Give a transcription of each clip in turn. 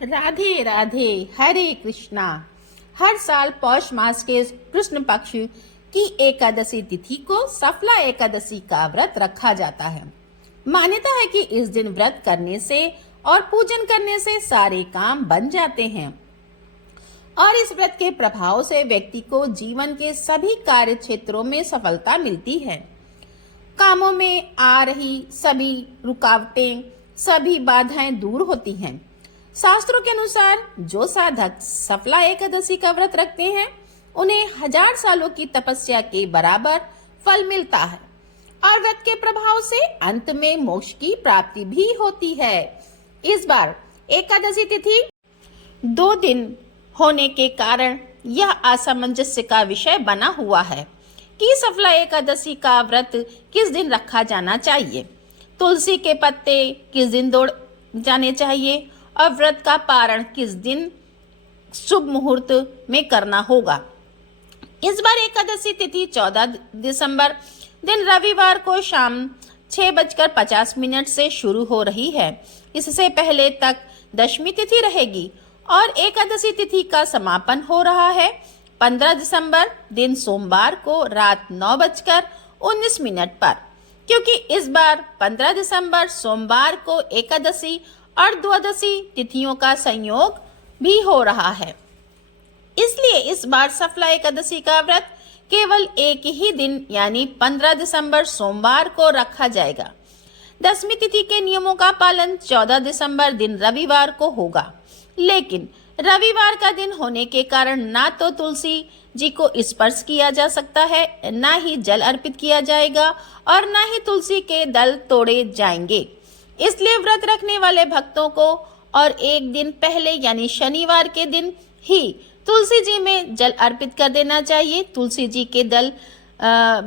राधे राधे, हरे कृष्णा। हर साल पौष मास के कृष्ण पक्ष की एकादशी तिथि को सफला एकादशी का व्रत रखा जाता है। मान्यता है कि इस दिन व्रत करने से और पूजन करने से सारे काम बन जाते हैं और इस व्रत के प्रभाव से व्यक्ति को जीवन के सभी कार्य क्षेत्रों में सफलता मिलती है। कामों में आ रही सभी रुकावटें, सभी बाधाएं दूर होती हैं। शास्त्रों के अनुसार जो साधक सफला एकादशी का व्रत रखते हैं उन्हें 1000 सालों की तपस्या के बराबर फल मिलता है और व्रत के प्रभाव से अंत में मोक्ष की प्राप्ति भी होती है। इस बार एकादशी तिथि 2 दिन होने के कारण यह असामंजस्य का विषय बना हुआ है कि सफला एकादशी का व्रत किस दिन रखा जाना चाहिए, तुलसी के पत्ते किस दिन तोड़ जाने चाहिए और व्रत का पारण किस दिन शुभ मुहूर्त में करना होगा। इस बार एकादशी तिथि 14 दिसंबर दिन रविवार को शाम 6:50 से शुरू हो रही है। इससे पहले तक दशमी तिथि रहेगी और एकादशी तिथि का समापन हो रहा है 15 दिसंबर दिन सोमवार को रात 9:19 पर। क्योंकि इस बार 15 दिसंबर सोमवार को एकादशी और द्वादशी तिथियों का संयोग भी हो रहा है, इसलिए इस बार सफला एकादशी का व्रत केवल एक ही दिन यानी 15 दिसंबर सोमवार को रखा जाएगा। दशमी तिथि के नियमों का पालन 14 दिसंबर दिन रविवार को होगा, लेकिन रविवार का दिन होने के कारण ना तो तुलसी जी को स्पर्श किया जा सकता है, ना ही जल अर्पित किया जाएगा और ना ही तुलसी के दल तोड़े जाएंगे। इसलिए व्रत रखने वाले भक्तों को और एक दिन पहले यानी शनिवार के दिन ही तुलसी जी में जल अर्पित कर देना चाहिए। तुलसी जी के दल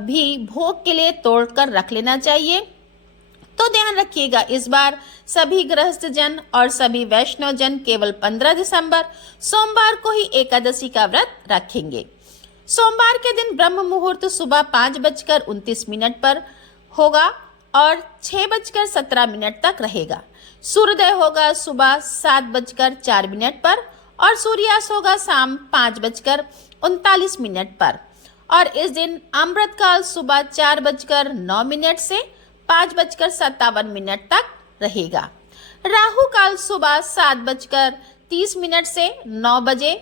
भी भोग के लिए तोड़कर रख लेना चाहिए। तो ध्यान रखिएगा, इस बार सभी गृहस्थ जन और सभी वैष्णव जन केवल 15 दिसंबर सोमवार को ही एकादशी का व्रत रखेंगे। सोमवार के दिन ब्रह्म मुहूर्त सुबह 5:29 पर होगा और 6:17 तक रहेगा। सूर्योदय होगा सुबह 7:04 पर और सूर्यास्त होगा शाम 5:39 पर और इस दिन अमृत काल सुबह 4:09 से 5:57 तक रहेगा। राहु काल सुबह 7:30 से 9 बजे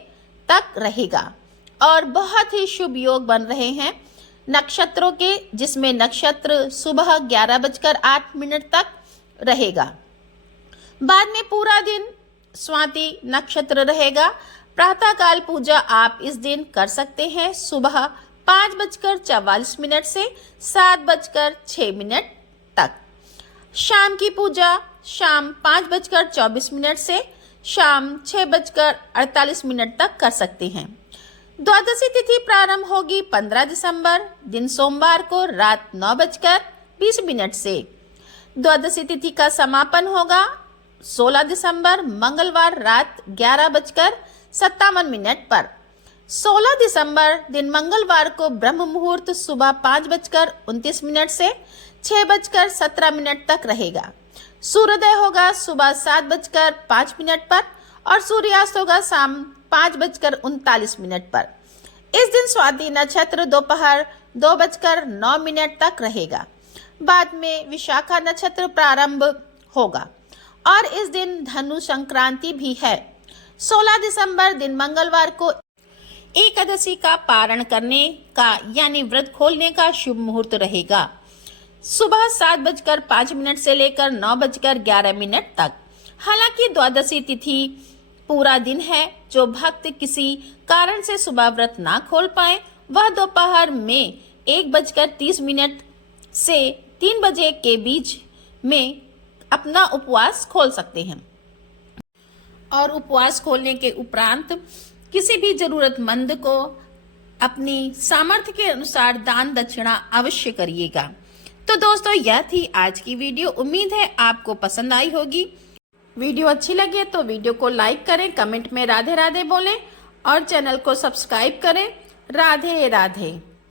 तक रहेगा और बहुत ही शुभ योग बन रहे हैं नक्षत्रों के, जिसमें नक्षत्र सुबह 11:08 तक रहेगा। बाद में पूरा दिन स्वाति नक्षत्र रहेगा। प्रातः काल पूजा आप इस दिन कर सकते हैं सुबह 5:44 से 7:06 तक। शाम की पूजा शाम 5:24 से शाम 6:48 तक कर सकते हैं। द्वादशी तिथि प्रारंभ होगी 15 दिसंबर दिन सोमवार को रात 9:20 से। द्वादशी तिथि का समापन होगा 16 दिसंबर मंगलवार रात 11:57 पर। 16 दिसंबर दिन मंगलवार को ब्रह्म मुहूर्त सुबह 5:29 से 6:17 तक रहेगा। सूर्योदय होगा सुबह 7:05 पर और सूर्यास्त होगा शाम 5:39 पर। इस दिन स्वाति नक्षत्र दोपहर 2:09 तक रहेगा। बाद में विशाखा नक्षत्र प्रारंभ होगा और इस दिन धनु संक्रांति भी है। 16 दिसंबर दिन मंगलवार को एकादशी का पारण करने का यानी व्रत खोलने का शुभ मुहूर्त रहेगा सुबह 7:05 से लेकर 9:11 तक। हालांकि द्वादशी तिथि पूरा दिन है। जो भक्त किसी कारण से सुबह व्रत ना खोल पाए वह दोपहर में 1:30 से 3 बजे के बीच में अपना उपवास खोल सकते हैं और उपवास खोलने के उपरांत किसी भी जरूरतमंद को अपनी सामर्थ्य के अनुसार दान दक्षिणा अवश्य करिएगा। तो दोस्तों, यह थी आज की वीडियो। उम्मीद है आपको पसंद आई होगी। वीडियो अच्छी लगे तो वीडियो को लाइक करें, कमेंट में राधे राधे बोलें और चैनल को सब्सक्राइब करें। राधे राधे।